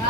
Di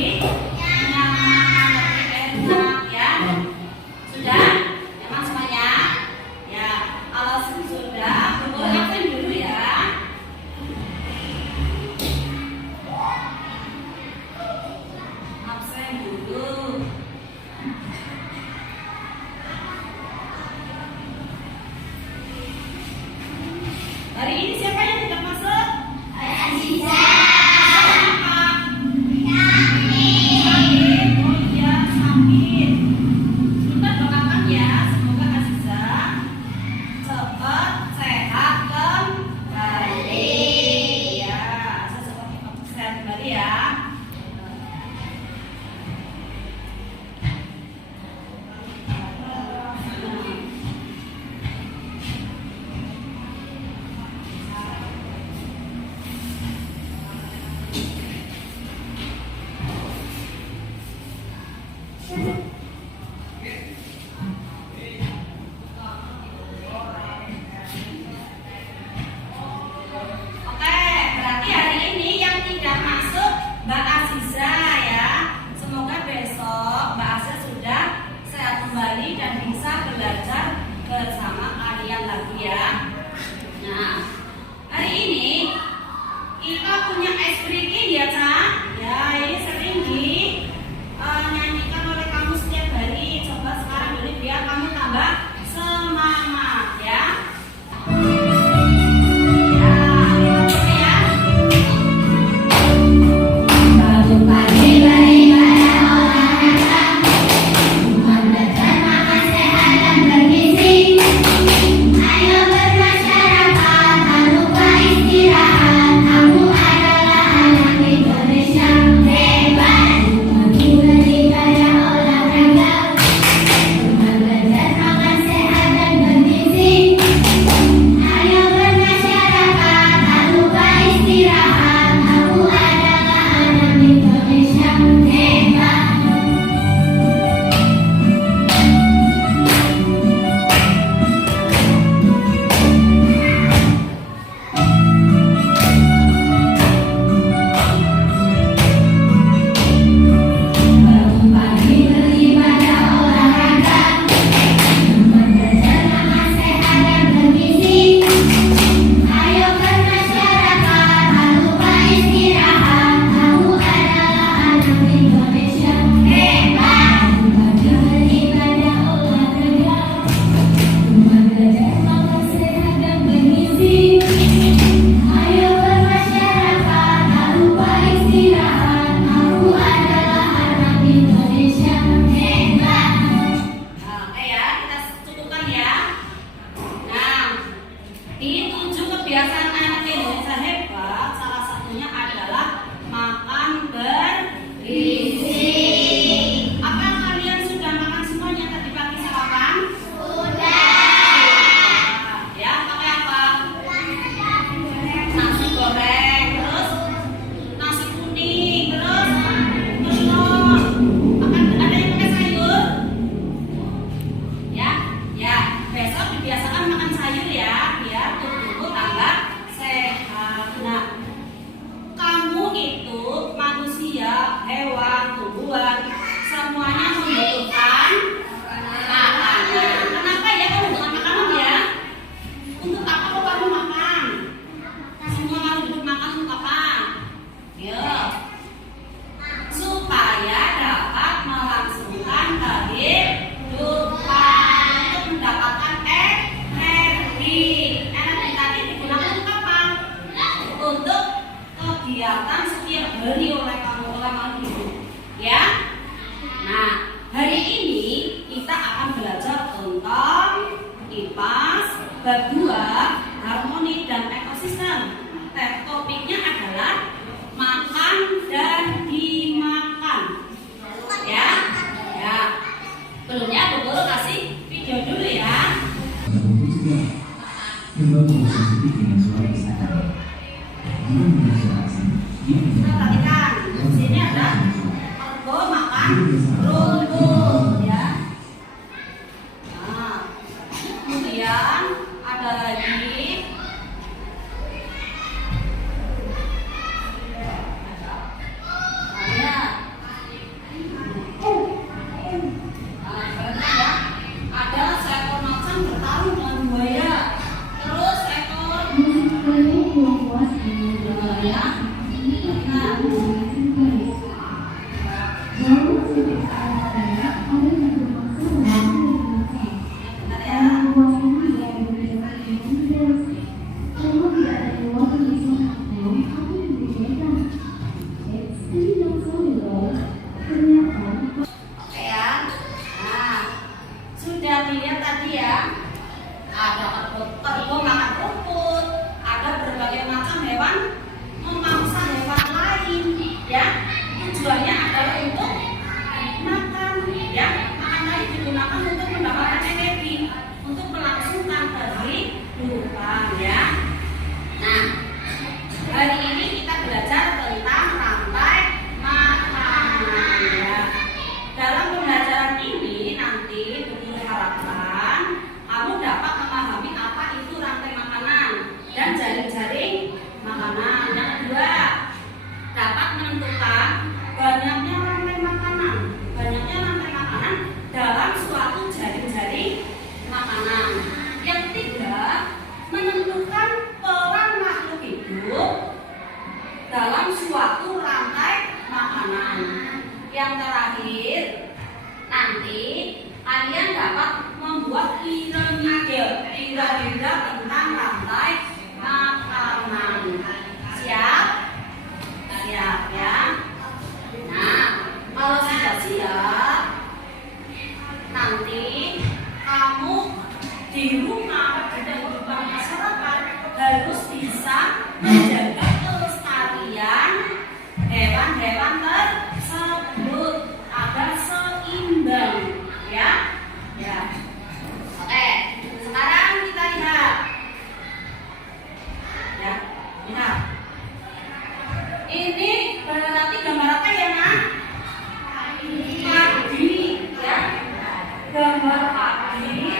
lebih nyaman, lebih enak ya. Sudah? Nyaman semuanya? Ya, kalau sudah, boleh absen dulu ya. Absen dulu. Hari ini siapa yang tidak masuk? Aziza. Dan bisa belajar bersama kalian lagi ya. Nah, hari ini kita punya ice breaking ya, Cak. Ya, ini sering dinyanyikan oleh kamu setiap hari. Coba sekarang dulu biar kamu tambah semangat ya. Kebiasaan anak Indonesia hebat, salah satunya adalah makan bergizi. Apa kalian sudah makan semuanya tadi pagi sarapan? Sudah. Ya, pakai apa? Nasi goreng, terus nasi kuning, terus telur. Ada yang pakai sayur? Ya, ya. Besok dibiasakan makan sayur ya, biar tubuh tambah sehat. Nah, kamu itu manusia, hewan, tumbuhan, semuanya membutuhkan makanan. Kenapa ya kamu membutuhkan makanan ya? Untuk apa kok kamu makan? Semua kamu hidup makan untuk apa? Ya, supaya dapat melangsungkan kehidupan, untuk mendapatkan energi. Energi tadi digunakan untuk apa? Untuk kegiatan setiap hari oleh kamu hidup, ya. Nah, hari ini kita akan belajar tentang IPAS bab 2 harmoni dan ekosistem. Topiknya adalah makan dan dimakan, ya. Ya, sebelumnya Bu Guru kasih video dulu ya. Kita perhatikan, di sini ada ergo makan rumput ya. Nah, kemudian ada lagi yang terakhir, nanti kalian dapat membuat kira-kira tentang rantai makanan. Siap? Siap ya. Nah, kalau sudah siap, nanti kamu di rumah dan kehidupan masyarakat harus bisa menjaga kelestarian hewan-hewan tersebut agar seimbang, ya. Ya. Oke, sekarang kita lihat. Ya, lihat. Ini berarti gambar apa ya, Nak? Padi, ya. Gambar padi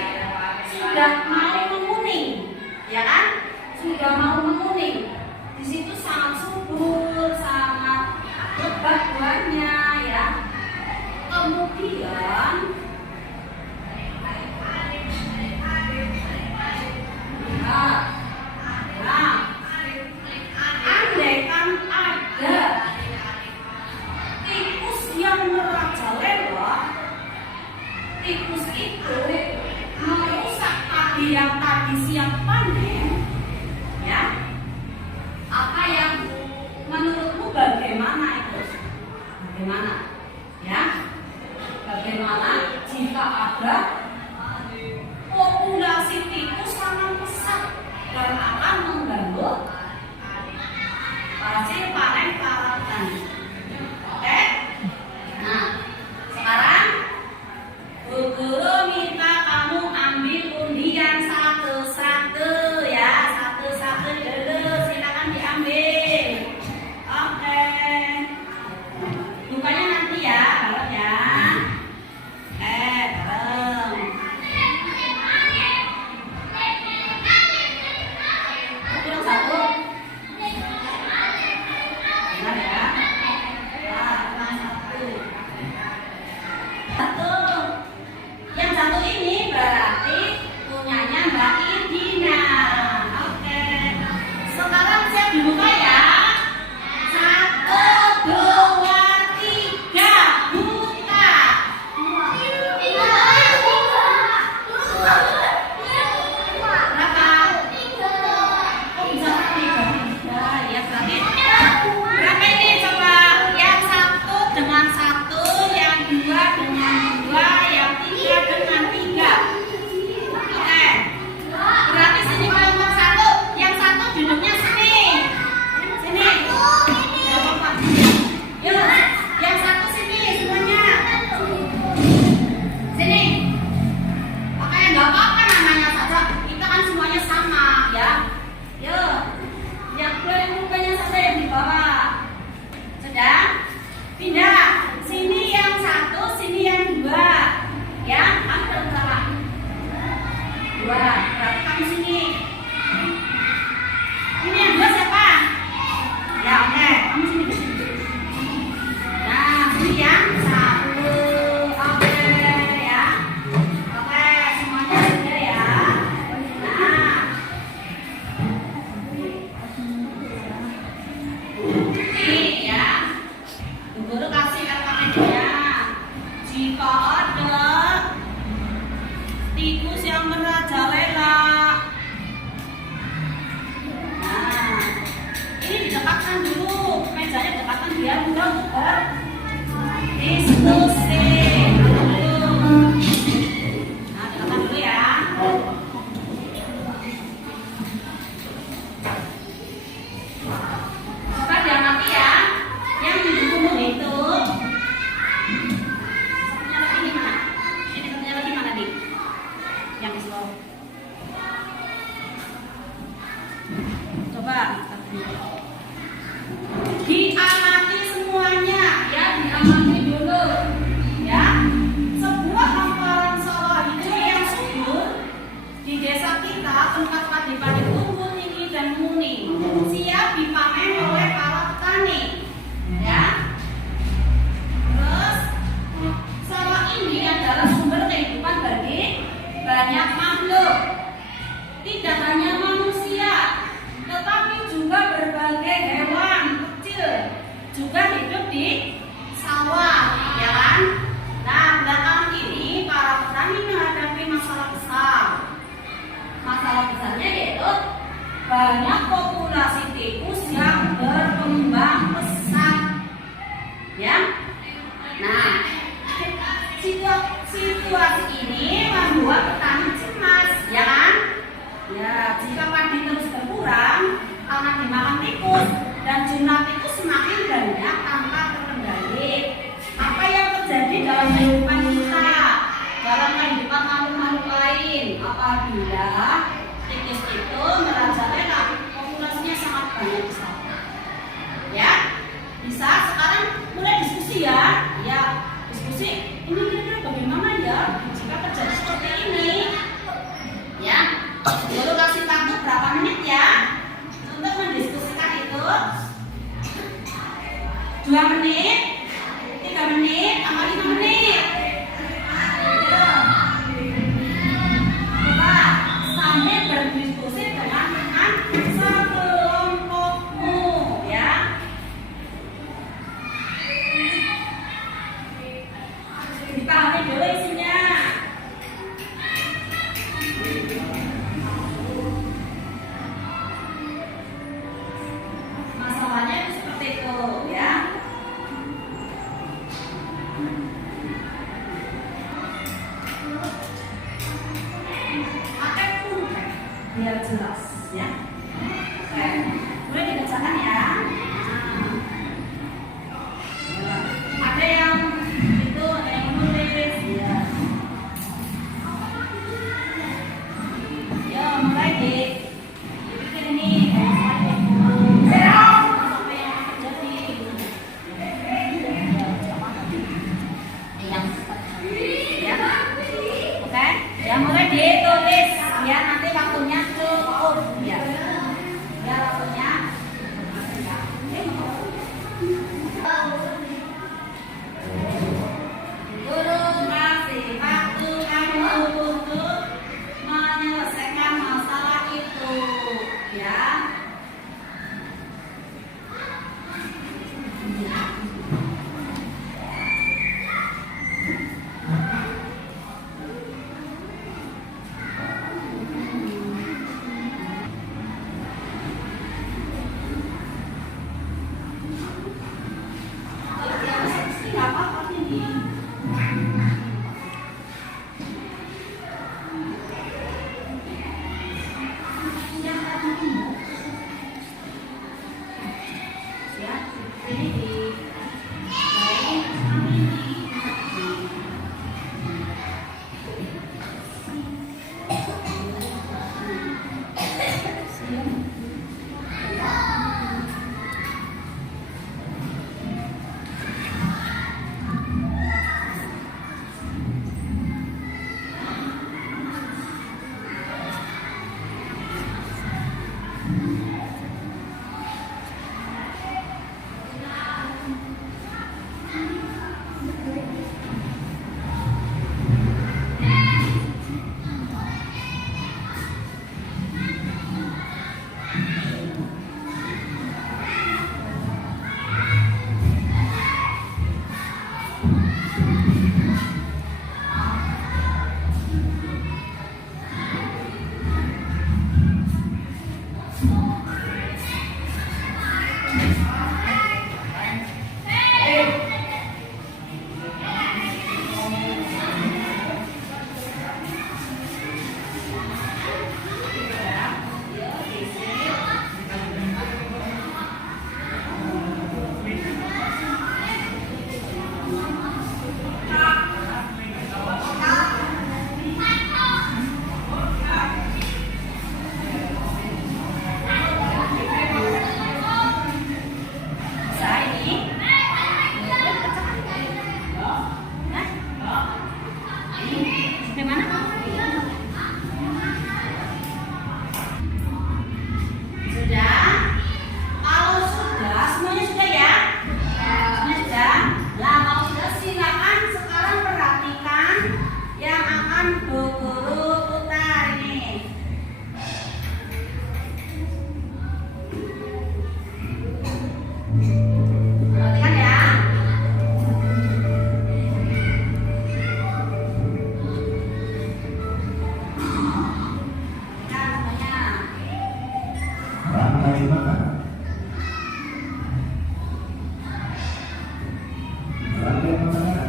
sudah mau menguning, ya kan? Sudah mau menguning. Di situ sangat subur, sangat lebat buahnya, ya. Kemudian lihat. Nah, andaikan ada tikus yang merajalela, tikus itu merusak padi yang tadi siap panen, ya. Apa yang menurutmu bagaimana itu? Bagaimana? Ya? Bagaimana jika ada populasi tikus sangat besar dan akan mengganggu hasil panen para petani? Oke? Nah, sekarang Bu Guru minta kamu ambil undian satu-satu, ya. Satu-satu dulu, silakan diambil. Oke. Bukanya nanti ya, bareng ya. Bareng. Kurang satu. Benar ya. Kurang satu. Satu. Yang satu ini berarti punyanya Mbak Idina. Oke. Sekarang siap dibuka ya. 1, 2, 3, buka. Berapa? Oh, bisa 3. Ya, berarti berapa ini coba? Yang satu dengan satu, yang dua dengan dua, yang tiga dengan tiga. Oke. Berarti sini kelompok satu, yang satu duduknya sini. Sini. Kelompok empat. Yuk, yang satu sini semuanya. Sini. Oke, nggak apa-apa namanya saja. Kita kan semuanya sama, ya. Yuk. Yang kelompoknya saja yang di bawah. Sudah? Pindah. Sini yang satu, sini yang dua. Ya, ambil salah. 2. Berarti kamu sini. Ini yang 2 siapa? Ya, oke. Kamu sini. Nah, sini yang 1. Oke, ya. Oke, semuanya sudah ya. Nah. Ini ya. Guru kasih kata-katanya. Jika ada tikus yang merajalela. Nah, ini didekatkan dulu. Mejanya dekatkan biar mudah berdiskusi. Nah, dekatkan dulu ya. Coba diamati ya. Yang di buku itu satunya lagi di mana? Ini satunya lagi mana, Dik? Yang di slow. Coba diamati semuanya ya, diamati dulu. 2 menit, 3 menit, sama 5 menit. Coba sambil berdiskusi dengan teman sekelompokmu, ya. Dipahami dulu isinya. Masalahnya itu seperti itu, ya. Pakai pulpen biar jelas, ya. Oke, mulai dibacakan ya. Ada yang itu yang menulis, ya. Ya, mulai dibikin ini sampai yang terjadi. Ya, oke, ya mulai ditulis, ya nanti waktunya cukup, ya, ya waktunya. Guru kasih waktu kamu untuk menyelesaikan masalah itu, ya. Kalau dia resepsi nggak apa-apa ini. Ya, ini di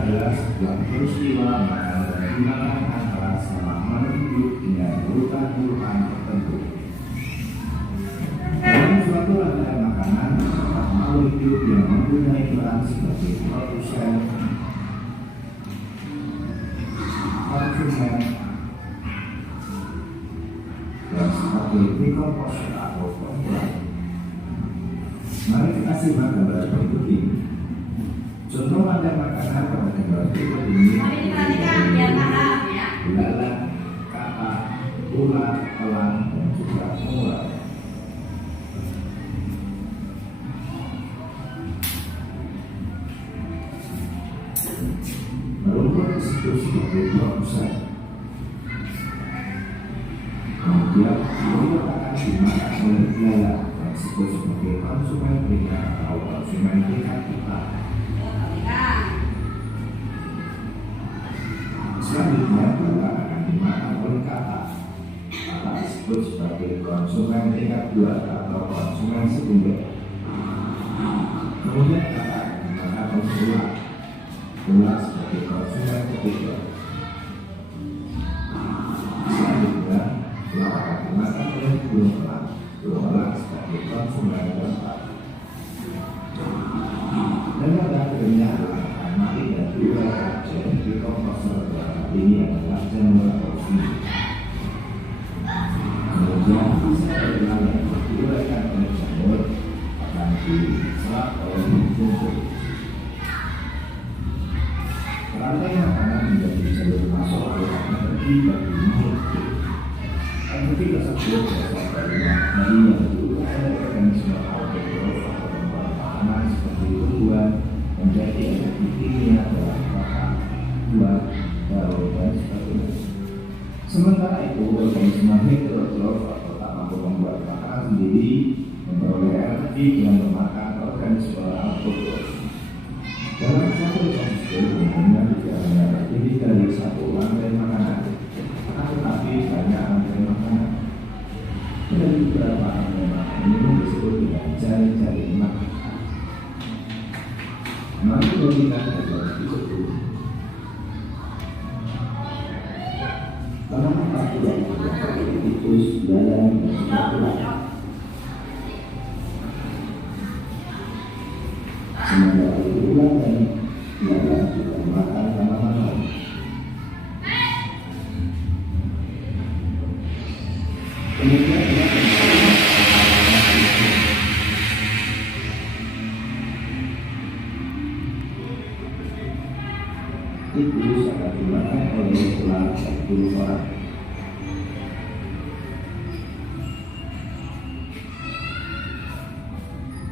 adalah sebuah peristiwa makanan dan gunakan antara selama hidup dengan urutan-urutan tertentu. Dalam suatu rangkaian makanan, makhluk hidup yang mempunyai peran sebagai produsen, konsumen, dan sebagai dekomposer atau pembuat. Mari kita simak gambar berikut ini. Contoh ada makanan pada gambar berikut ini. Mari diperhatikan biar paham ya. Belalang, katak, ular, elang, dan juga ular. merumput disebut sebagai buah pusat. Kemudian rumput akan dimakan oleh belalang yang disebut sebagai konsumen tingkat atau konsumen tingkat kita. Selanjutnya belalang akan dimakan oleh katak. Katak disebut sebagai konsumen tingkat 2 atau konsumen sekunder. Kemudian katak akan dimakan oleh ular. Ular sebagai konsumen ketiga. Selanjutnya ular akan dimakan oleh burung elang. Burung elang sebagai konsumen keempat. Dan pada akhirnya elang akan mati dan diuraikan jadi dekomposer. Ini adalah jamur kopi. Kemudian sisa dari elang yang diuraikan oleh jamur akan diserap oleh tubuh. Rantai makanan menjadi jalur masuk aliran energi bagi makhluk hidup. Energi tersebut berasal dari materi yang diurai oleh organisme autotrof atau pembuat makanan seperti tumbuhan menjadi energi kimia dalam makan, buah, daun, dan sebagainya. Sementara itu, organisme heterotrof atau tak mampu membuat makanan sendiri memperoleh energi dengan memakan organisme autotrof. Dalam satu ekosistem umumnya tidak hanya terdiri dari satu rantai makanan, tetapi banyak rantai makanan. Dari beberapa rantai makanan ini disebut dengan jaring-jaring makanan. Mari kita belajar berikut dulu. Tanaman pasti yang seperti tikus, belalang, dan sebagainya. Sementara itu ular dan belalang juga makan tanaman lain. Kemudian tikus akan dimakan oleh ular dan burung elang.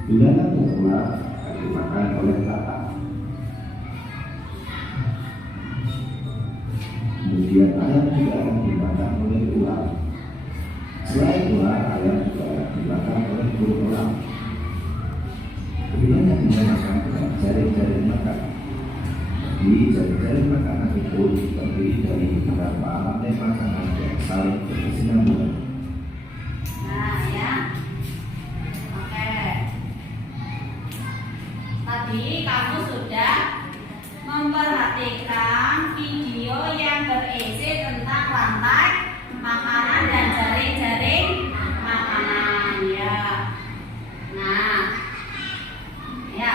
Belalang dan ular dimakan oleh katak. Kemudian ayam juga akan dimakan oleh ular. Selain ular, ayam juga akan dimakan oleh burung elang. Kemudian yang dinamakan dengan jaring-jaring makanan. Jadi jaring-jaring makanan itu terdiri dari beberapa rantai makanan yang saling berkesinambungan. Nah ya, oke. Tadi kamu sudah memperhatikan video yang berisi tentang rantai makanan dan jaring-jaring makanan ya. Nah, ya,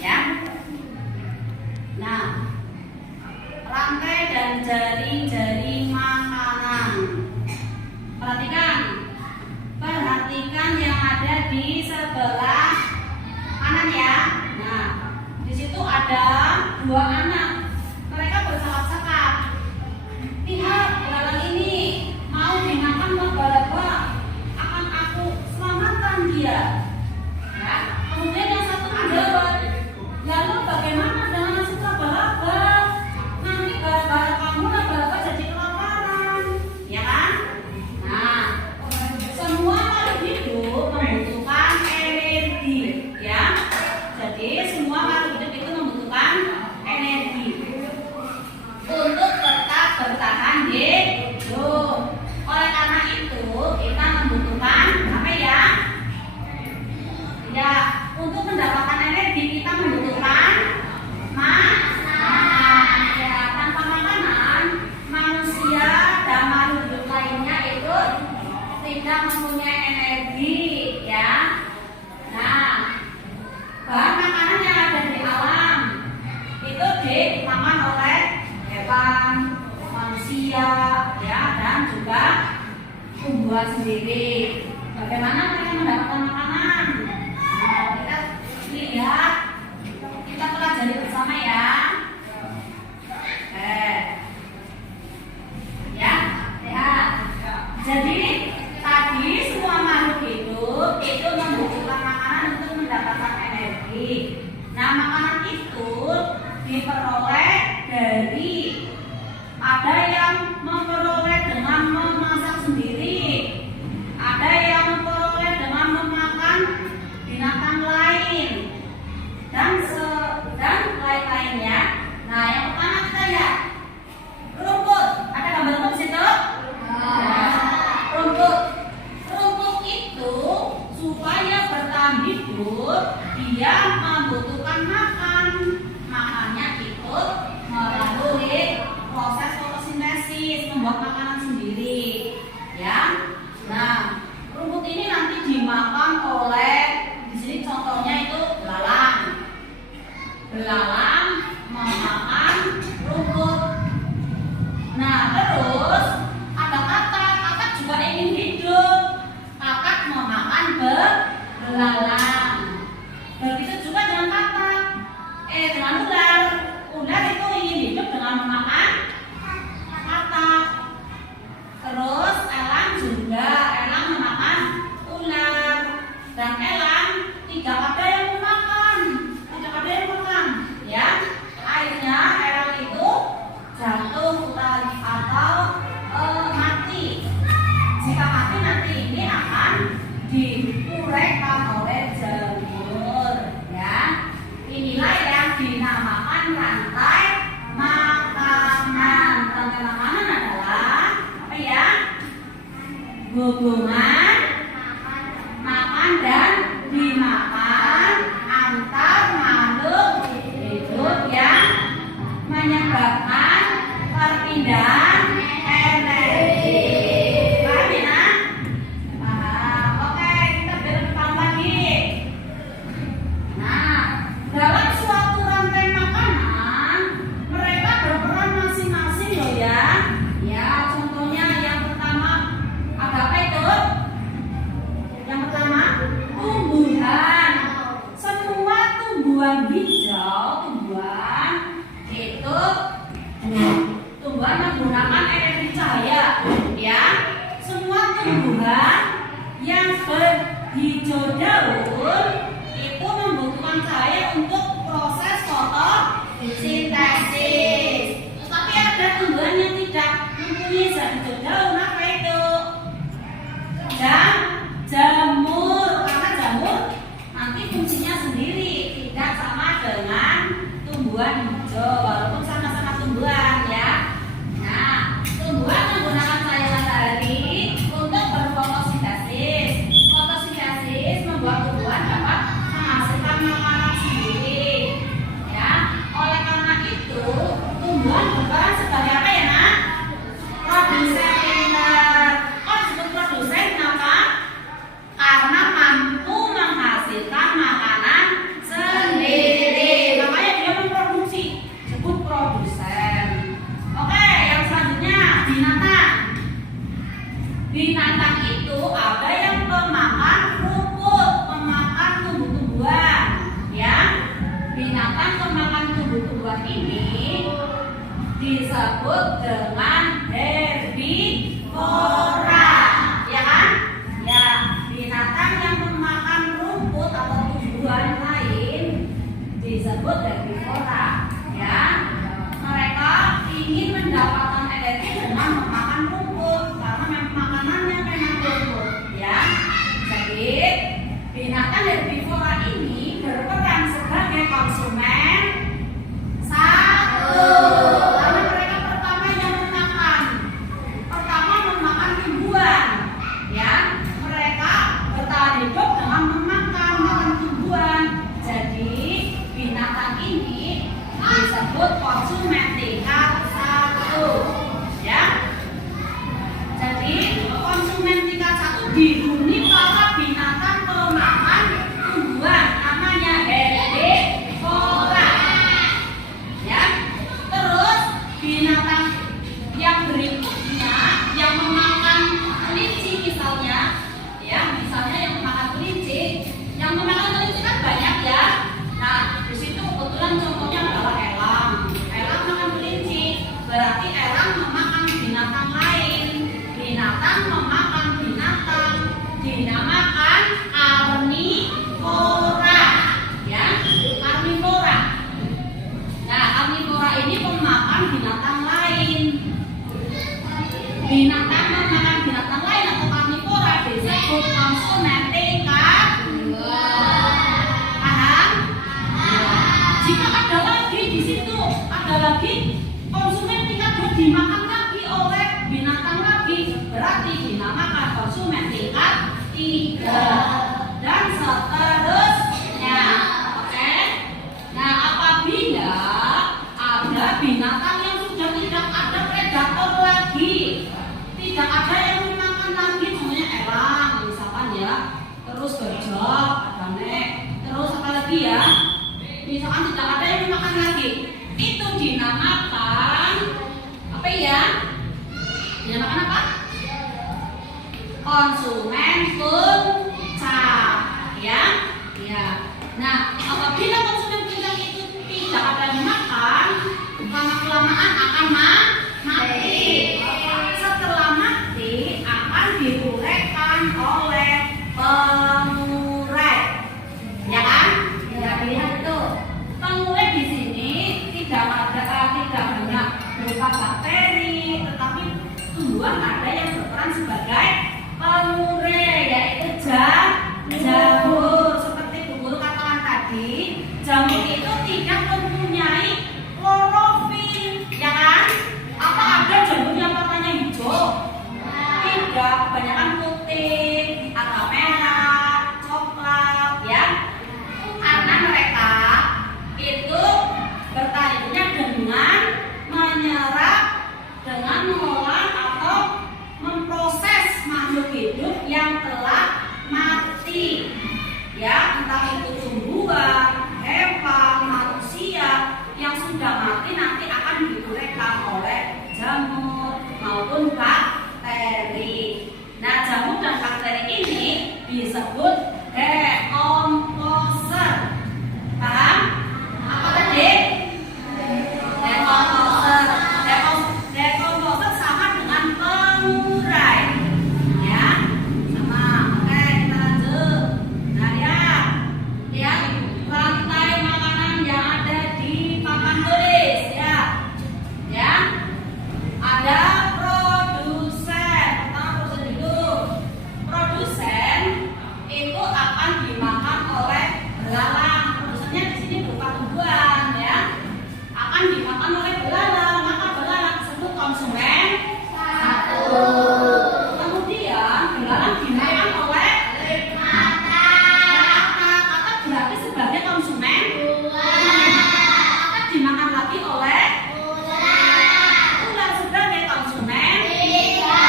ya. Nah, rantai dan jaring-jaring makanan. Perhatikan yang ada di sebelah kanan ya. Nah, di situ ada 2 anak. Mereka bersahabat-sahabat. Lihat, belalang ini mau dimakan laba-laba. Akan aku selamatkan dia. Ya. Kemudian yang satu menjawab, lalu bagaimana dengan nasib laba-laba? Nanti gara-gara kamu laba-laba jadi kelaparan, ya kan? Nah, semua makhluk hidup membutuhkan energi, ya. Jadi semua makhluk hidup itu membutuhkan energi untuk tetap bertahan hidup. Oleh karena itu kita membutuhkan apa ya? Ya, untuk mendapatkan energi kita membutuhkan makanan. Ya, tanpa makanan manusia dan makhluk hidup lainnya itu tidak mempunyai energi, ya. Nah, bahan makanan yang ada di alam itu dimakan oleh hewan, manusia, ya, dan juga tumbuhan sendiri. Bagaimana mereka mendapatkan makanan? Nah, kita lihat, kita pelajari bersama ya. Ya, lihat. Jadi tadi semua makhluk hidup itu membutuhkan makanan untuk mendapatkan energi. Nah, makanan itu belalang memakan rumput. Nah, terus ada kakak juga ingin hidup. Kakak memakan belalang. Begitu juga dengan dengan ular. Ular itu ingin hidup dengan memakan katak. Terus elang juga, elang memakan ular. Dan elang tidak ada yang memakan, ya. Akhirnya elang itu jatuh atau mati. Jika mati nanti ini akan dikurek oleh jamur, ya. Inilah yang dinamakan rantai makanan. Rantai makanan adalah apa ya? Hubungan makan dan dimakan antar makhluk hidup yang menyebabkan perpindahan energi. Paham ya? Paham. Oke, kita beritahu lagi. Nah, dalam suatu rantai makanan mereka berperan masing-masing loh ya. Ya, contohnya yang pertama ada apa itu? Yang pertama tumbuhan. Semua tumbuhan hijau, tumbuhan menggunakan energi cahaya, ya. Semua tumbuhan yang berhijau daun itu membutuhkan cahaya untuk proses fotosintesis. Tetapi ada tumbuhan yang tidak mempunyai zat hijau daun. Apa itu? Jamur. Karena jamur nanti fungsinya sendiri, tidak sama dengan tumbuhan hijau, walaupun sama-sama tumbuhan, ya. Nah, tumbuhan menggunakan cahaya matahari untuk berfotosintesis. Fotosintesis membuat tumbuhan dapat menghasilkan makanan sendiri, ya. Oleh karena itu, tumbuhan berperan sebagai apa ya, Nak? Produsen. Oh, disebut produsen kenapa? Karena mampu menghasilkan makanan sendiri. Makanya dia memproduksi, disebut produsen. Oke, yang selanjutnya binatang. Binatang itu ada yang pemakan rumput, pemakan tumbuh-tumbuhan, ya. Binatang pemakan tumbuh-tumbuhan ini disebut dengan herbivora, ya kan? Ya, binatang yang memakan rumput atau tumbuhan lain disebut herbivora, ya. Mereka ingin mendapatkan energi dengan memakan rumput karena makanannya memang rumput, ya. Jadi binatang herbivora ini berperan sebagai konsumen satu. Karena mereka pertama yang memakan tumbuhan, ya. Mereka bertahan hidup dengan makan tumbuhan. Jadi binatang ini disebut konsumen tingkat satu, ya. Jadi konsumen tingkat satu dihuni para binatang pemakan tumbuhan, namanya herbivora, ya. Terus binatang yang berikutnya yang memakan kelinci misalnya, ya. Misalnya yang memakan kelinci kan banyak, ya. Nah, di situ kebetulan contohnya adalah elang. Elang makan kelinci, berarti elang memakan binatang lain. Binatang memakan binatang, dinamakan karnivora, ya. Karnivora. Nah, karnivora ini memakan binatang lain. Binatang memakan binatang lain atau karnivora disebut konsumen tingkat dua. Paham? Jika ada lagi di situ, ada lagi konsumen tingkat dua dimakan lagi oleh binatang lagi, berarti dinamakan konsumen tingkat tiga dan seterusnya. Oke? Nah, apabila ada binatang yang sudah tidak ada predator lagi, tidak ada yang memakan lagi, contohnya elang misalkan, ya. Terus gajah, ada nek, terus apa lagi, ya? misalkan tidak ada yang makan lagi, itu dinamakan apa ya? Dinamakan apa? Konsumen puncak, ya. Ya. Nah, apabila konsumen puncak itu tidak ada yang makan, lama-kelamaan akan mati. Setelah mati akan diuraikan oleh pengurek, ya kan? Ya, lihat itu. Pengurek di sini tidak banyak berupa bakteri, tetapi tumbuhan ada yang berperan sebagai pengurek, yaitu jamur. Seperti Bu Guru katakan tadi, jamur itu tidak mempunyai klorofil, ya kan? Apa ada jamur yang warnanya hijau? Tidak, kebanyakan putih atau merah, coklat, ya. Karena mereka itu bertandingnya dengan menyerap, dengan mengolah atau memproses makhluk hidup yang telah mati, ya, entah itu tumbuhan, hewan, manusia yang sudah mati nanti akan diuraikan oleh jamur maupun bakteri. Nah, jamur dan bakteri ini disebut dekomposer. Paham? Apa tadi? Dekomposer. Dekomposer sama dengan pengurai, ya, sama. Oke, kita lanjut. Nah, lihat rantai makanan yang ada di papan tulis, ya, ya. Ada produsen. Pertama produsen dulu. Produsen itu akan dimakan oleh belalang. Produsennya di sini berupa tumbuhan, ya. Akan dimakan oleh belalang, maka belalang disebut konsumen satu. Kemudian belalang dimakan oleh kata berarti sebagai konsumen dua. Kata dimakan lagi oleh ular sebagai konsumen tiga.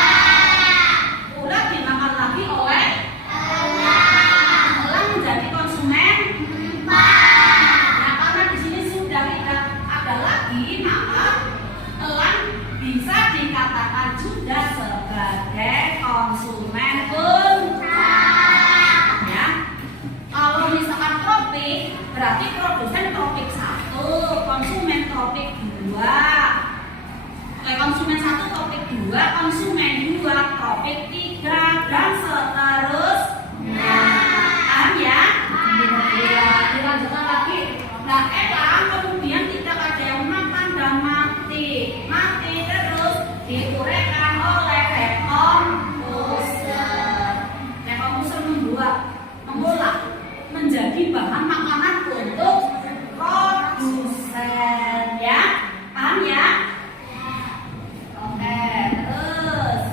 Ular dimakan lagi oleh elang menjadi konsumen empat. Nah, karena di sini sudah tidak ada lagi, maka elang bisa dikatakan juga sebagai konsumen puncak, ya. Kalau misalkan tropik, berarti produsen tropik 1, konsumen tropik 2. Oke, konsumen 1 tropik 2, konsumen 2 tropik 3, dan seterusnya. Paham ya? Iya, dilanjutkan lagi. Nah, elang kemudian tidak ada yang makan dan mati terus diuraikan oleh dekomposer. Dekomposer mengolah menjadi bahan makanan untuk produsen, ya. Paham ya? Oke, terus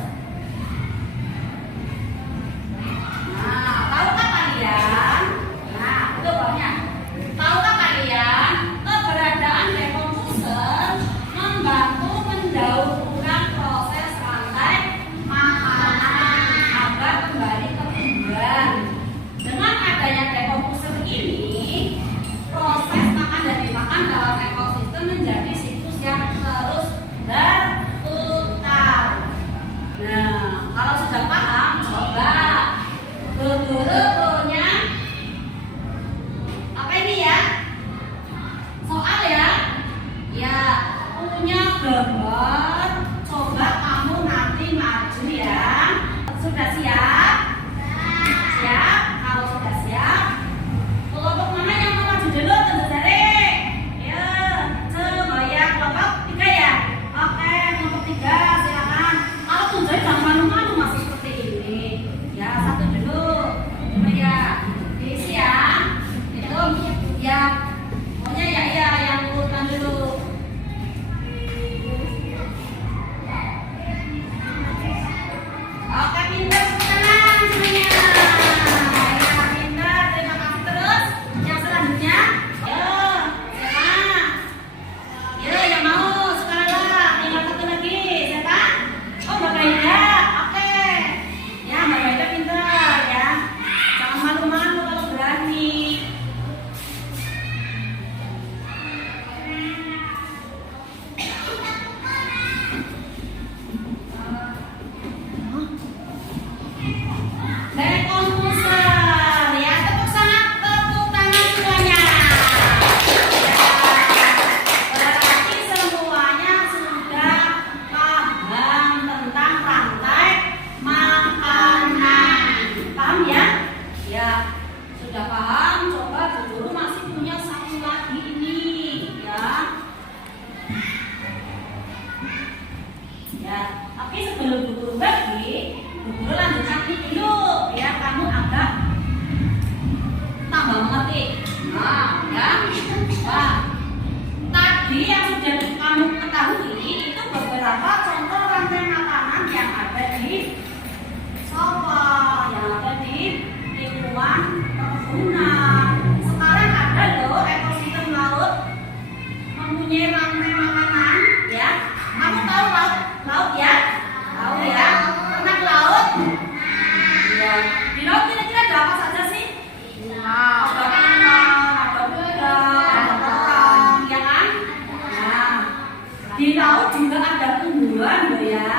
laut juga ada tumbuhan loh ya.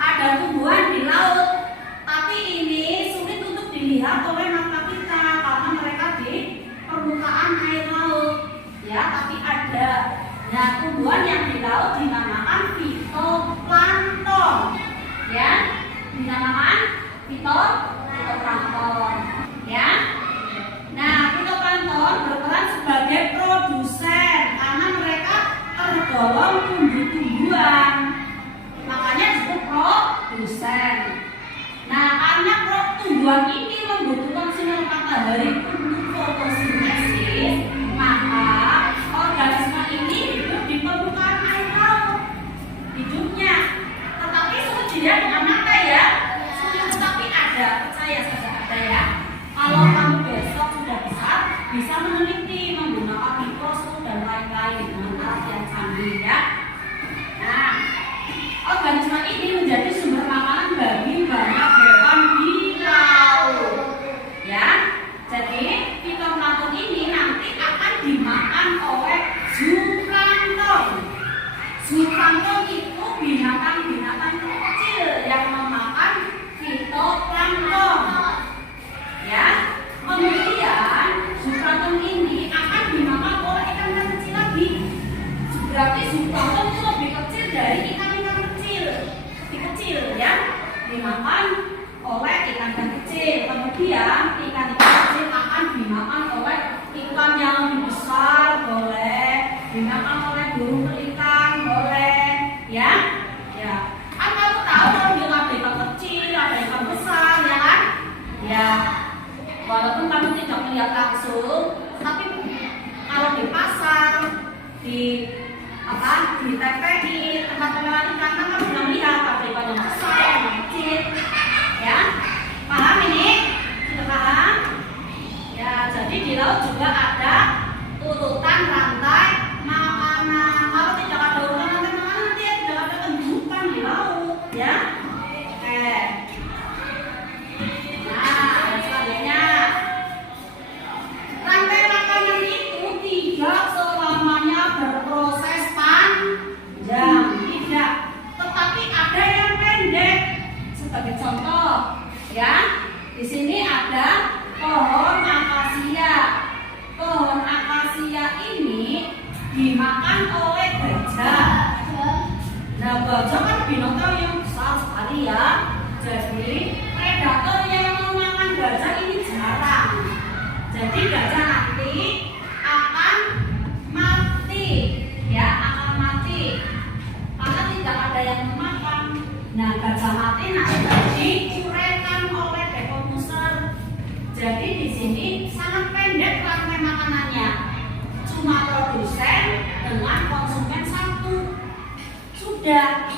Ada tumbuhan di laut. Tapi ini sulit untuk dilihat oleh mata kita karena mereka di permukaan air laut. Ya, tapi ada. Nah, tumbuhan yang di laut dinamakan fitoplankton. Ya, dinamakan fitoplankton. Ya. Nah, fitoplankton berperan sebagai produsen karena mereka tergolong tumbuh-tumbuhan. Makanya disebut produsen. Nah, karena tumbuhan ini membutuhkan sinar matahari untuk fotosintesis, maka organisme ini hidup di permukaan air laut. Hidupnya, tetapi sulit dilihat dengan mata ya. Sulit, tetapi ada, percaya saja ada ya. Kalau kamu besok sudah besar, bisa meneliti menggunakan mikroskop dan lain-lain dengan alat yang canggih ya. Nah, organisme ini menjadi sumber makanan bagi banyak hewan di laut. Ya, jadi fitoplankton ini nanti akan dimakan oleh zooplankton. Zooplankton itu binatang-binatang kecil yang memakan fitoplankton. Ya, kemudian zooplankton ini akan dimakan oleh ikan kecil lagi. Berarti zooplankton itu lebih kecil dari ikan-ikan kecil, lebih kecil ya, dimakan oleh ikan kecil. Kemudian ikan kecil akan dimakan oleh ikan yang lebih besar, boleh dimakan oleh burung pelikan, boleh ya. Ya, kan kamu tahu kalau dia ada ikan kecil, ada ikan besar, ya kan? Ya, walaupun kamu tidak melihat langsung, tapi kalau di pasar, di TPI, tempat pengelolaan ikan, kan kamu sudah melihat ada ikan yang besar, yang kecil, ya. Paham ini? Sudah paham? Ya, jadi di laut juga ada urutan rantai makanan. Kalau tidak ada urutan rantai makanan, nanti tidak ada kehidupan di laut, ya. Oke. Nah, yang selanjutnya, rantai makanan itu tidak selamanya berproses panjang, tidak. Tetapi ada yang pendek. Sebagai contoh, ya, di sini ada pohon akasia. Pohon akasia ini dimakan oleh gajah. Nah, gajah kan binatang yang besar sekali ya. Jadi predator yang memakan gajah ini jarang. Jadi gajah nanti akan mati, ya, akan mati karena tidak ada yang memakan. Nah, gajah mati nanti diuraikan oleh decomposer. Jadi di sini sangat pendek rantai makanannya, cuma produsen dengan konsumen satu. Sudah,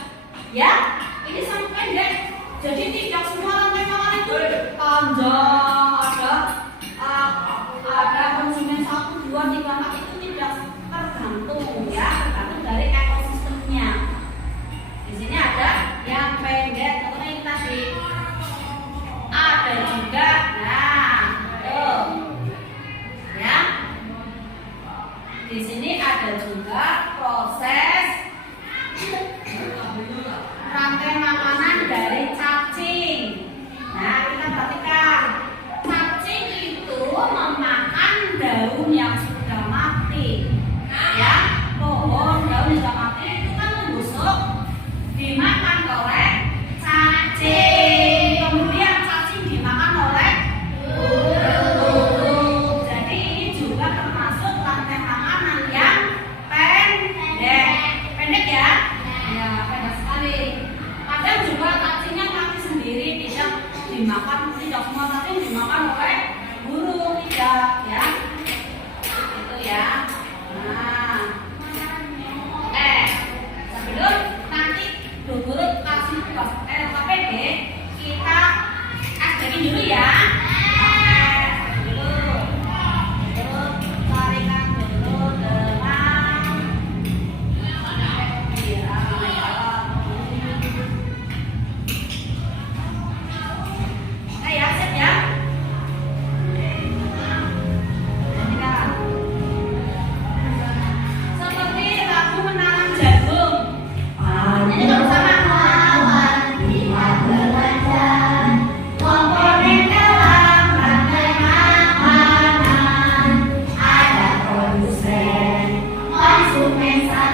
ya, ini sangat pendek. Jadi tidak semua rantai makanan itu panjang, ada konsumen 1, 2, 3, 4, itu tidak tergantung ya, tergantung dari ekosistemnya. Di sini ada yang pendek, contohnya ini tadi. Ada juga, nah, tuh, ya. Di sini ada juga proses rantai makanan dari cacing.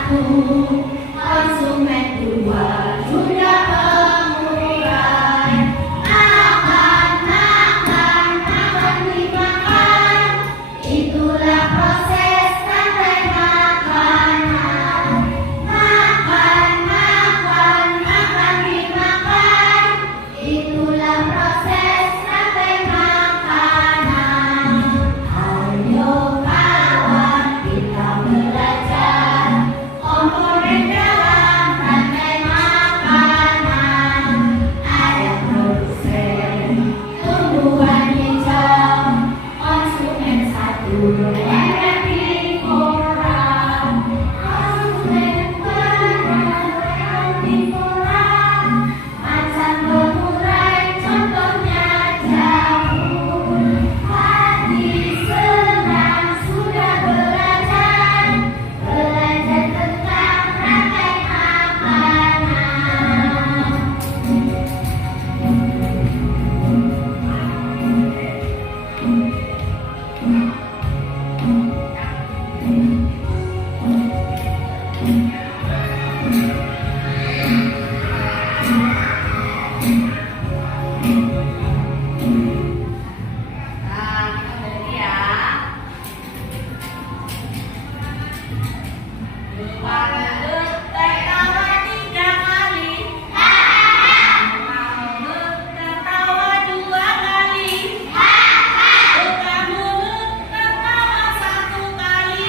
satu, konsumen dua, sudah pemulai. Makan dimakan, itulah proses rantai makanan. Makan dimakan, itulah proses rantai makanan. Ayo kawan, kita belajar komponen dalam rantai makanan. Ada produsen, tumbuhan hijau, konsumen satu, herbivora. Konsumen herbivora, macam berurai, contohnya jamur. Hati senang sudah belajar tentang rantai makanan. Nah, kita berhenti ya. Dua mulut tertawa 3 kali. Dua mulut tertawa 2 kali. Buka mulut tertawa 1 kali.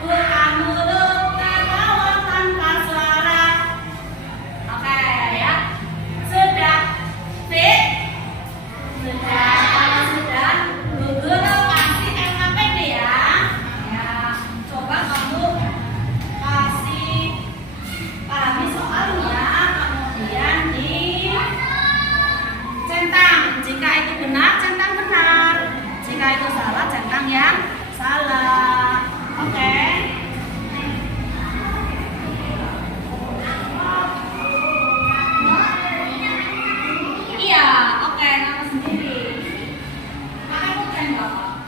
Buka mulut tertawa tanpa suara. Oke ya. Sudah fit? Sudah. Kalau sudah, Bu Guru kasih LKPD ya. Ya, coba kamu kasih pahami soalnya, kemudian dicentang. Jika itu benar, centang benar. Jika itu salah, centang yang salah. Oke. Iya, oke, nama sendiri. Pakai pulpen Bapak.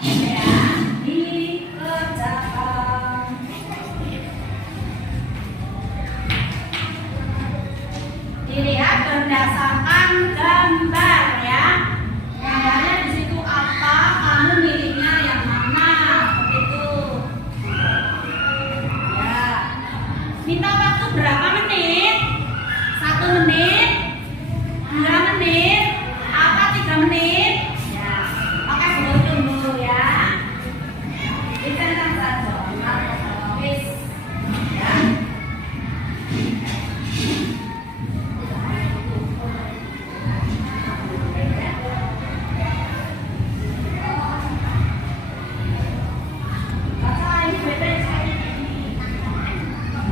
Ya, dikerjakan. Dilihat berdasarkan gambar ya. Gambarnya di situ apa, kamu milihnya yang mana, seperti itu. Ya. Minta waktu berapa menit? 1 menit, 2 menit, apa 3 menit? Ya, oke, tunggu ya. Dicentang saja, habis. Ya. Baca ini beda saya.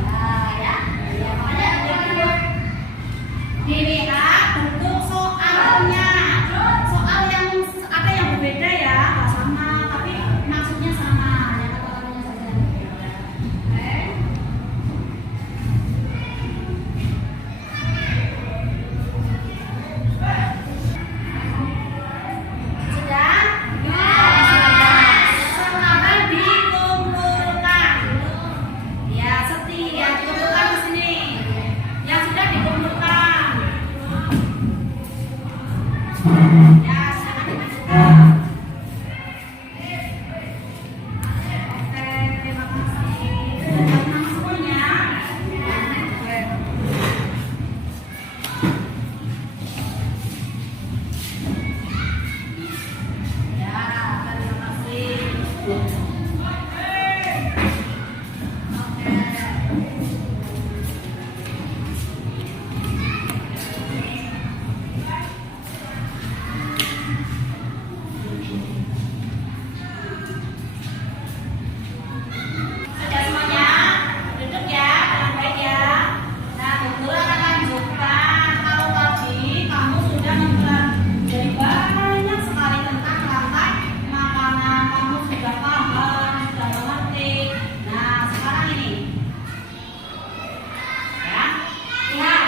Nah, ya. Ya, makanya ada dilihat bentuk soalnya. Soal yang ada yang berbeda ya, nggak sama, tapi maksudnya sama. Yang kata-katanya saja. Oke. Sudah? Sekarang dikumpulkan. Ya, dikumpulkan di sini. Yang sudah dikumpulkan. Ya, sangat dimasukkan. Oke, terima kasih. Sudah tenang semuanya. Oke. Ya, terima kasih. Oke. Sudah semuanya? Duduk ya, dengan baik ya. Nah, Bu Guru akan lanjutkan. Kalau tadi kamu sudah mempelajari banyak sekali tentang rantai makanan, kamu sudah paham, sudah mengerti. Nah, sekarang ini. Ya, lihat.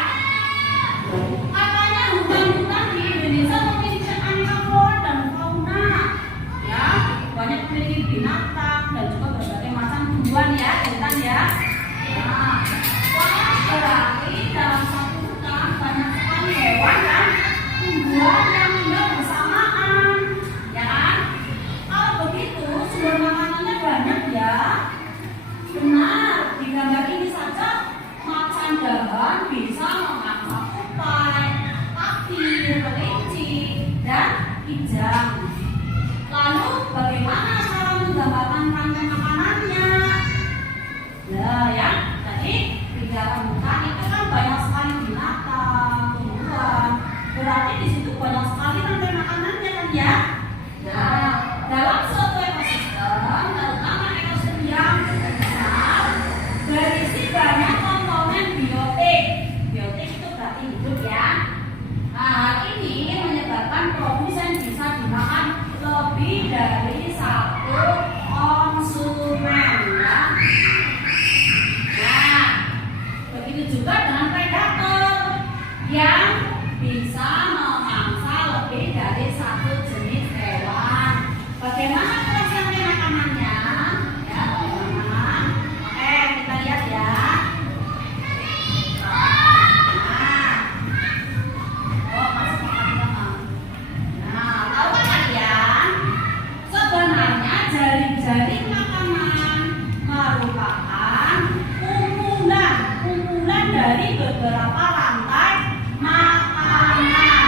Katanya hutan-hutan di Indonesia memiliki aneka flora dan fauna. Ya, banyak memiliki binatang dan juga berbagai tujuan ya, hutan ya. Nah, wah, berarti dalam satu hutan banyak sekali hewan dan tumbuhan yang hidup bersamaan, ya kan? Kalau begitu sumber makanannya banyak ya. Benar, di gambar ini saja macan dahan bisa memakan tupai, tapir, kelinci, dan kijang. Lalu bagaimana cara menggambarkan rantai makanannya? Nah ya, jadi di dalam hutan itu kan banyak sekali binatang, tumbuhan. Berarti di situ banyak sekali rantai makanannya kan ya? Nah, dalam suatu ekosistem, terutama ekosistem yang besar, berisi banyak komponen biotik. Biotik itu berarti hidup ya. Nah, hal ini menyebabkan produsen bisa dimakan lebih dari satu konsumen ya. Nah, begitu juga dengan predator yang bisa memangsa lebih dari satu jenis hewan. Bagaimana prosesnya makanannya? Ya, teman-teman. Oke, kita lihat ya. Jaring makanan merupakan kumpulan dari beberapa rantai makanan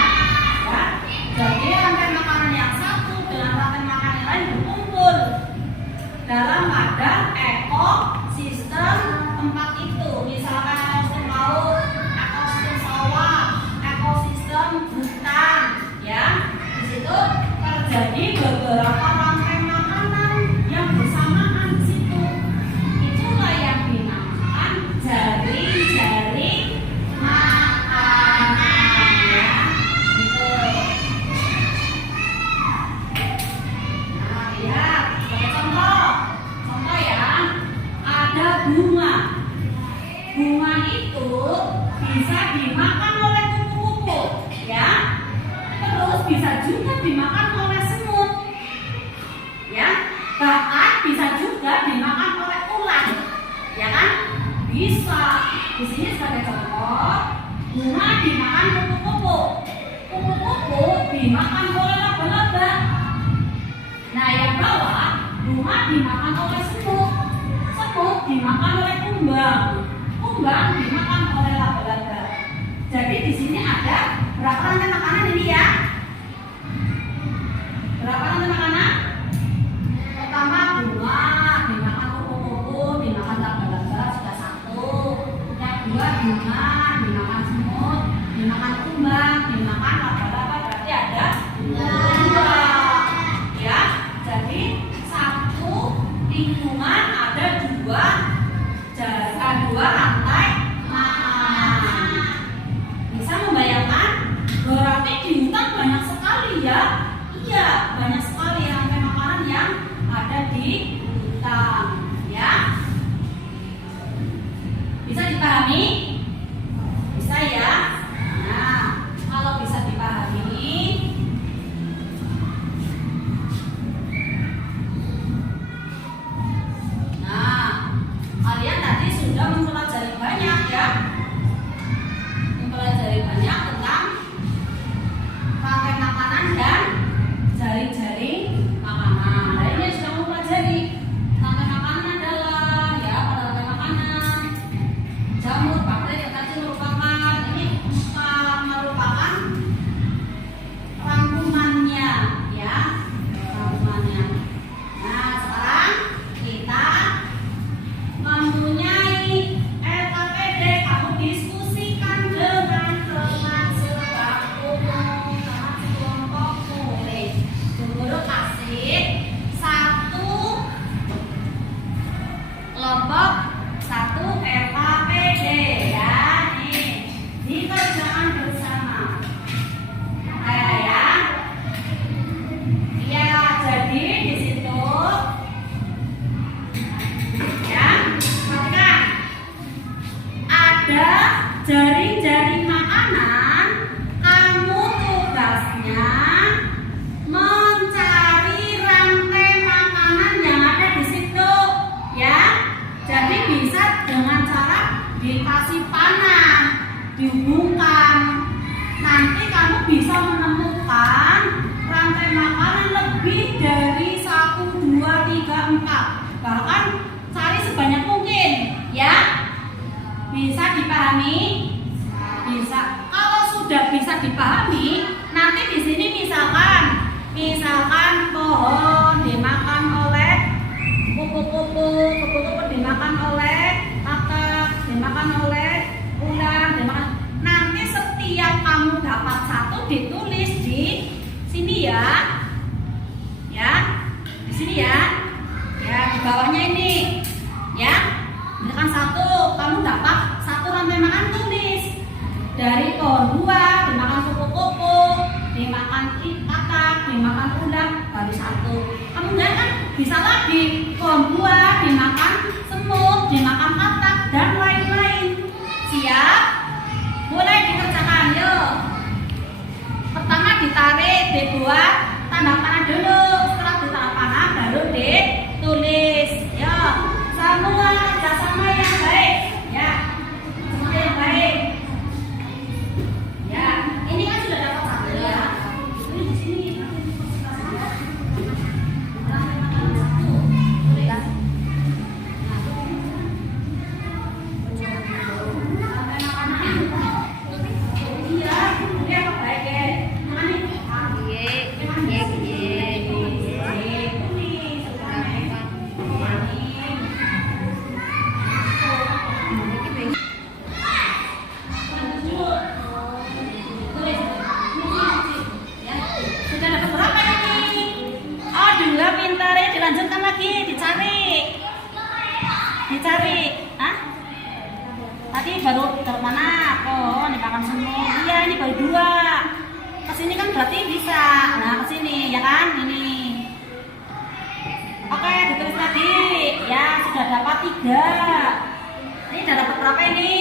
ya. Jadi rantai makanan yang satu dengan rantai makanan yang lain berkumpul dalam wadah ekosistem tempat itu. Misalkan ekosistem laut, ekosistem sawah, ekosistem hutan ya. Di situ terjadi beberapa rantai yang bersamaan di situ. Itulah yang dinamakan jaring-jaring makanan ya. Gitu. Nah, lihat sebagai contoh ya, ada bunga. Bunga itu bisa dimakan oleh kupu-kupu ya. Terus bisa juga dimakan oleh semut ya. Bahkan bisa juga dimakan oleh ulat, ya kan? Bisa. Di sini sebagai contoh, bunga dimakan kupu-kupu, kupu-kupu dimakan oleh laba-laba. Nah, yang bawah, bunga dimakan oleh semut, semut dimakan oleh kumbang, kumbang dimakan oleh laba-laba. Jadi di sini ada berapa rantai makanan ini ya? Berapa rantai makanan? Pertama bunga dimakan kupu-kupu, dimakan laba-laba sudah satu. Yang kedua bunga dimakan semut, dimakan kumbang, dimakan laba-laba, berarti ada dua. Ya, jadi satu lingkungan ada dua rantai makanan. Bisa membayangkan? Berarti di hutan banyak sekali ya. Iya, banyak sekali rantai makanan yang ada di hutan ya. Bisa dipahami? Bisa ya. Nah, kalau bisa dipahami, nah kalian tadi sudah mempelajari banyak ya, mempelajari banyak tentang rantai makanan dan jaring-jaring makanan. Nah, ini sudah mempelajari rantai makanan adalah ya, pada rantai makanan jamur, bakteri, tadi merupakan ini merupakan rangkumannya ya, rangkumannya. Nah, sekarang kita mempunyai LKPD. Kamu diskusikan dengan teman sekelompokmu, teman sekelompokmu. Guru kasih satu kelompok, satu LKPD ya. Nih, dikerjakan bersama. Ya. Iya, jadi di situ ya, perhatikan ada jaring-jaring makanan. Kamu tugasnya mencari rantai makanan yang ada di situ ya. dihubungkan. Nanti kamu bisa menemukan rantai makanan lebih dari 1, 2, 3, 4. Bahkan cari sebanyak mungkin, ya. Bisa dipahami? Bisa. Kalau sudah bisa dipahami, nanti di sini misalkan pohon dimakan oleh kupu-kupu dimakan oleh kakak, dimakan oleh ular, dimakan. Nanti setiap kamu dapat satu ditulis di sini ya. Ya. Di sini ya. Ya, di bawahnya ini. Ya. Misalkan satu, kamu dapat satu rantai makan, tulis. Dari pohon buah dimakan kupu-kupu, dimakan kakak, dimakan ular, baru satu. Kemudian kan bisa lagi pohon buah dimakan semut, dimakan katak, dan lain-lain. Siap? Mulai dikerjakan, yuk. Pertama ditarik, dibuat tanda panah dulu. Setelah ditanda panah baru ditulis. Ya, semua kerjasama yang baik. Ya, semua yang baik. Ya, ini kan sudah dapat satu ya. Ini di sini nanti dilanjutkan lagi, dicari. Hah? Tadi baru mana? Oh, dimakan semut. Iya, ini baru 2. Kesini kan berarti bisa. Nah, kesini ya kan? Ini. Oke, ditulis tadi. Ya, sudah dapat 3. Ini sudah dapat berapa ini?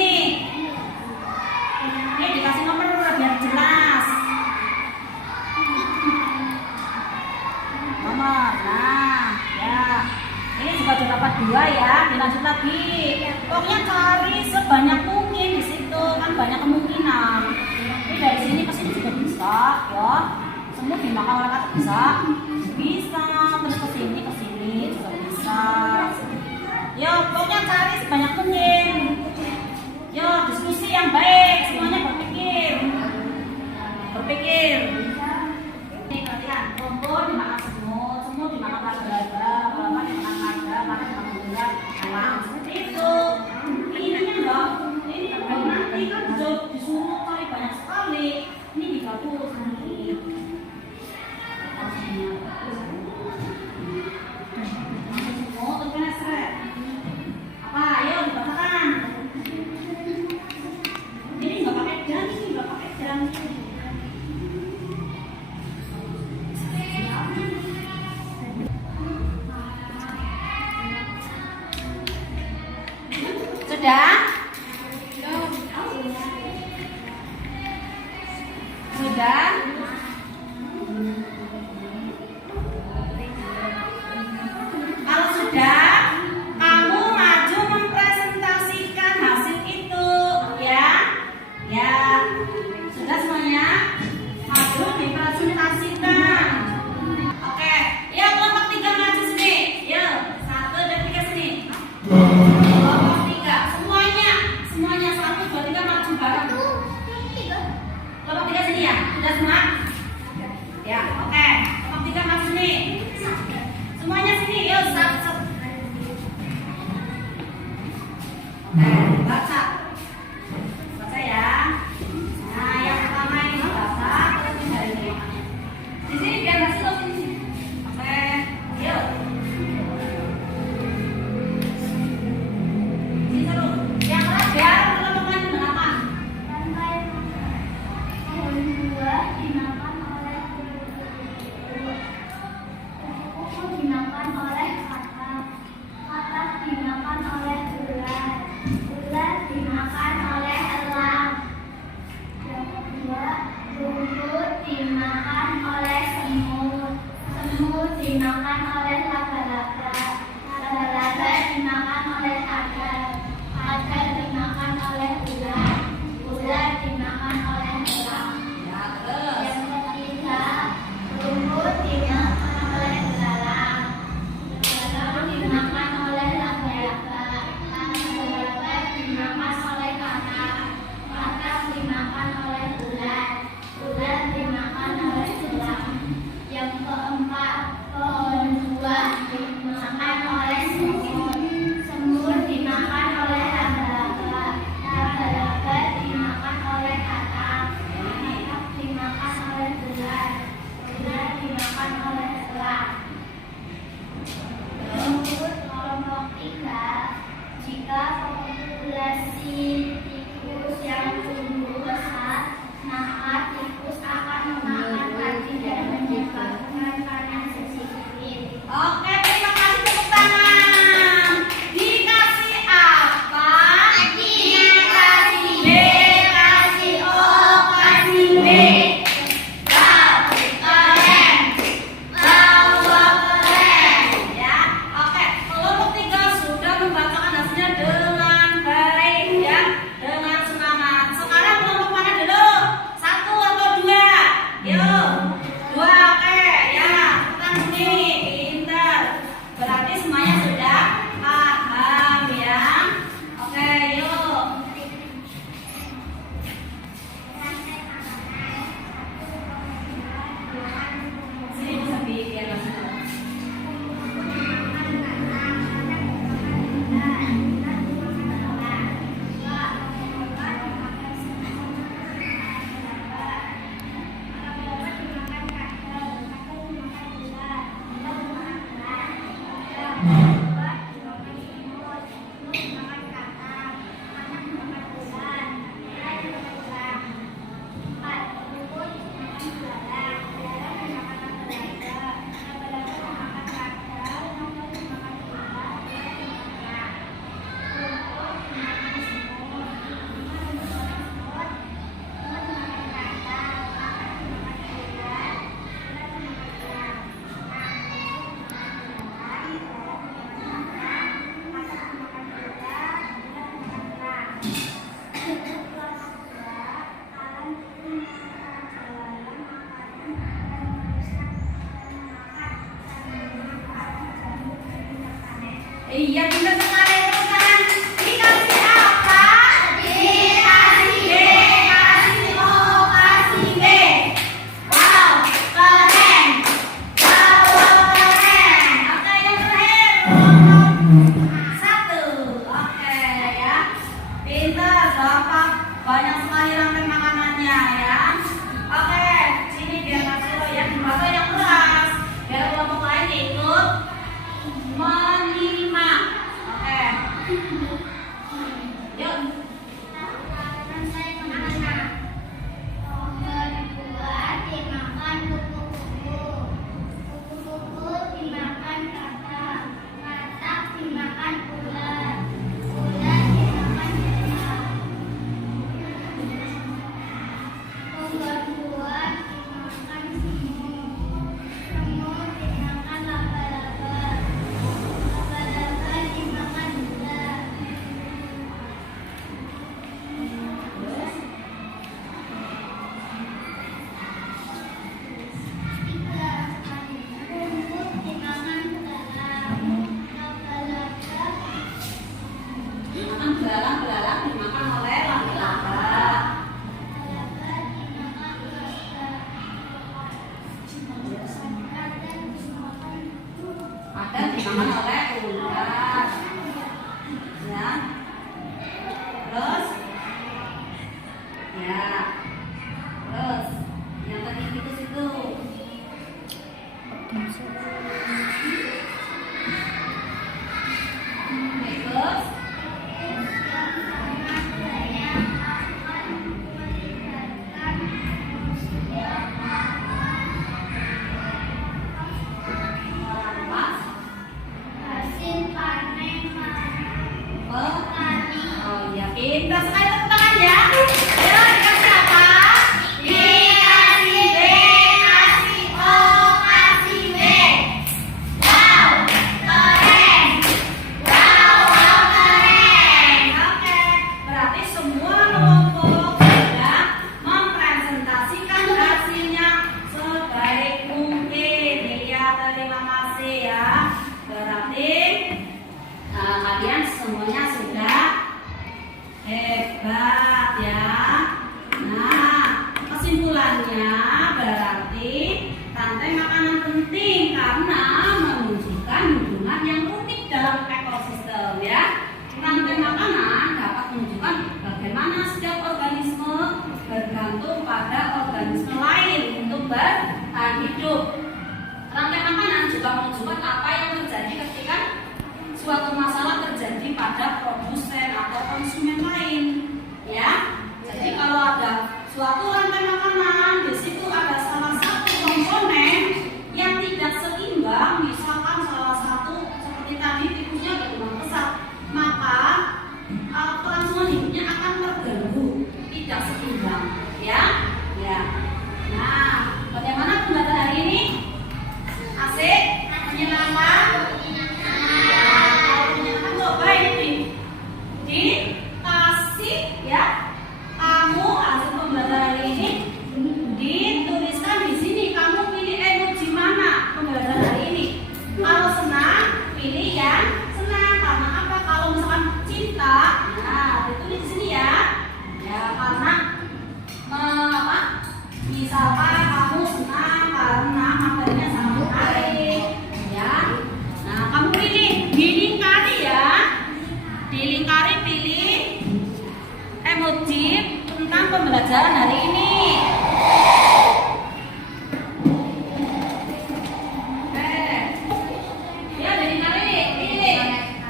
Ini dikasih nomor biar jelas. Nomor. Nah, ya. Ini juga sudah dapat 2 ya. Dilanjut lagi. Pokoknya cari sebanyak mungkin di situ, kan banyak kemungkinan. Ini dari sini ke sini juga bisa, ya. Semua dimakan oleh katak bisa. Bisa. Terus ke sini juga bisa. Ya, pokoknya cari sebanyak mungkin. Ya, diskusi yang baik. Semuanya berpikir. Ini perhatian. Rumput dimakan semut dimakan laba-laba, halaman dimakan kada, karena dimakan ular, hewan. Seperti itu. Ini enggak. Ini kalau nanti kan disuruh cari banyak sekali. Ini digabung sendiri. Semut terkena seret. Apa? Ayo dibacakan. Ini nggak pakai jam. Sudah? Sudah? Kalau sudah, kamu maju mempresentasikan hasil itu, ya? Ya, sudah semuanya? Maju dipresentasikan. Oke, yuk kelompok 3 maju sini. Yuk, 1, 2, 3 sini. Kelompok 3, semuanya 1, 2, 3 maju bareng. Kelompok 3 sini ya, sudah semua? Ya, oke. Kelompok 3 maju sini. Semuanya sini, yuk, 1. Oke, baca ya. Nah, yang pertama ini baca, terus ini dari ini. Di sini biar nggak silau sini. Oke, yuk. Sini seru. Yang keras biar teman-teman menggunakan. Pohon buah dimakan oleh kupu-kupu dimakan oleh katak, katak dimakan oleh ular, ular dimakan oleh elang. Yang kedua, rumput dimakan oleh semut, semut dimakan oleh laba-laba, laba-laba dimakan oleh agar, agar dimakan oleh ular, ular pintar sekali teman. Dikasih apa? Dikasih B, kasih O, kasih B. Wow, keren. Wow, keren. Oke, yang terakhir nomor 1. Oke ya. Pintar, gampang. Banyak sekali rantai makanannya ya. Oke, sini biar kasih lo ya. Dibaca yang keras. Biar kelompok lain ikut menyimak. Oke. Yuk. Makanan saya mana? Nomor 2 dimakan kupu-kupu. Kupu-kupu dimakan katak. Katak dimakan ular. Ular dimakan jerapah. Nomor 2 dimakan semut. Semut dimakan laba-laba. Laba-laba dimakan ular. Rumput dimakan belalang. Laba-laba Dimakan belalang dimakan oleh laba-laba. laba dimakan ular. Ada dimakan oleh ular. Ya. Terus ya. Terus yang tadi situ. Oke, terus pas Hasil panen petani. oh iya pintar sekali tepuk tangan ya. Ya dikasih apa? Dikasih B, kasih O, kasih B. Wow, keren. Wow, keren. Oke, berarti semua kelompok sudah mempresentasikan hasilnya sebaik mungkin. Ya, terima kasih ya. Berarti kalian semuanya sudah hebat ya. Nah, kesimpulannya berarti rantai makanan penting karena menunjukkan hubungan yang unik dalam ekosistem ya. Rantai makanan dapat menunjukkan bagaimana setiap organisme bergantung pada organisme lain untuk bertahan hidup. Rantai makanan juga menunjukkan apa yang terjadi ketika suatu masalah terjadi pada produsen atau konsumen lain, ya. Jadi kalau ada suatu rantai makanan, di situ ada salah satu komponen yang tidak seimbang, misalkan salah satu seperti tadi tikusnya berkembang pesat, maka kelangsungan hidupnya akan terganggu, tidak seimbang, ya. Ya. Nah, bagaimana pembelajaran hari ini? Asik? Menyenangkan? Coba ini dikasih ya, kamu hasil pembelajaran hari ini dituliskan di sini. Kamu pilih emoji mana pembelajaran hari ini? Kalau senang pilih yang senang. Karena apa? Kalau misalkan cinta, nah ditulis di sini ya. Ya karena apa? Misalkan kamu senang karena materinya sangat menarik, ya. Nah kamu pilih dilingkari ya. Dilingkari pilih emoji tentang pembelajaran hari ini. Ya dilingkari pilih.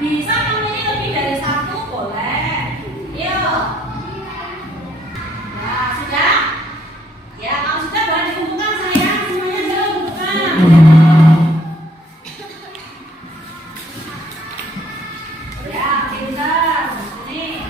Bisa memilih lebih dari satu boleh. Yuk. Nah sudah. Ya kalau sudah boleh dikumpulkan sayang. Semuanya sudah kumpulkan. Ya, pintar. Nih.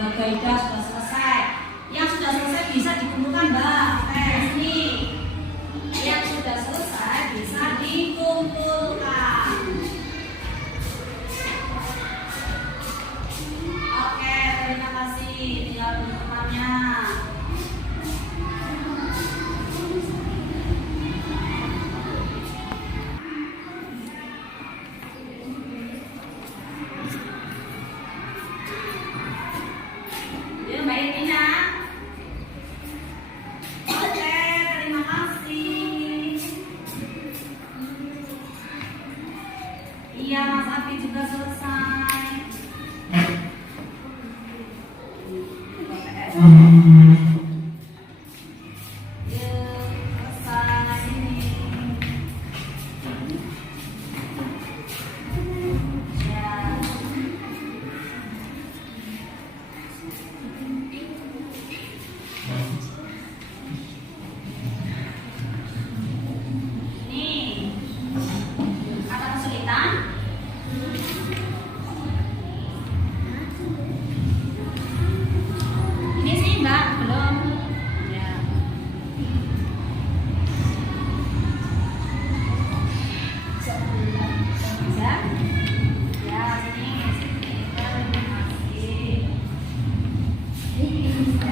Gaidah sudah selesai. Yang sudah selesai bisa dikumpulkan, Mbak. Oke, sini. Yang sudah selesai bisa dikumpulkan. Oke, terima kasih. Tinggal temannya. Mbak Irina. Oke, terima kasih. Iya, Mas Afi juga selesai. Selesai ini. Ya. Nih, ada kesulitan? Ini sih Mbak, belum. Ya. Bisa? Ya, sini. Terima kasih.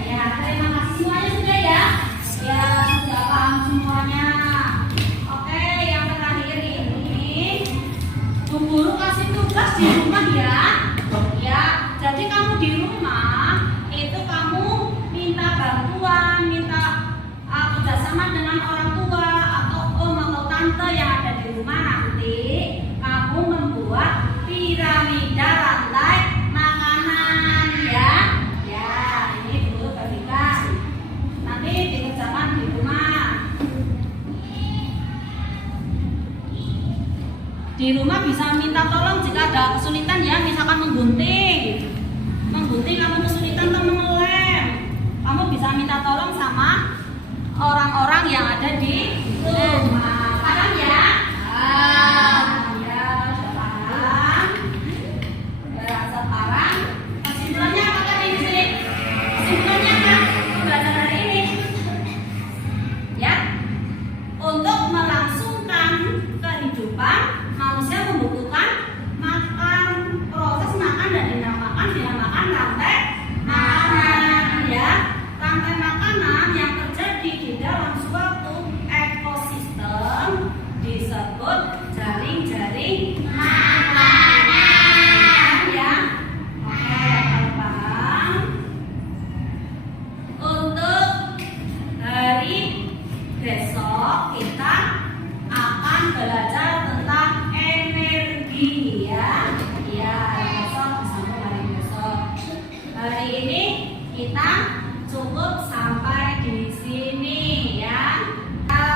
Ya, terima kasih semuanya sudah ya. Ya, sudah paham semuanya. Oke, yang terakhir ini Bu Guru kasih tugas di rumah ya. Ya, jadi kamu di rumah itu kamu minta bantuan, minta kerjasama dengan orang tua atau om atau tante yang ada di rumah. Nanti kamu membuat piramida rantai makanan ya. Ya, ini dulu bagikan. Nanti dikerjakan di rumah. Di rumah bisa minta tolong jika ada kesulitan ya, misalkan menggunting. Menggunting kamu kesulitan atau mengelem. Kamu bisa minta tolong sama orang-orang yang ada di rumah. Paham ya? Ya, sudah paham. Ya, sekarang kesimpulannya apa tadi di sini? Kesimpulannya apa? Pembelajaran hari ini. Ya, untuk melangsungkan kehidupan manusia membutuhkan makan, proses makan dan dinamakan rantai makanan ya. Rantai makanan yang terjadi di dalam suatu ekosistem disebut jaring-jaring makanan ya. Oke, kalau paham. Untuk hari besok kita akan belajar tentang energi ya. Ya, besok disambung hari besok. Hari ini kita cukup sampai di sini ya. Kita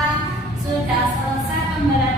sudah selesai pembelajaran.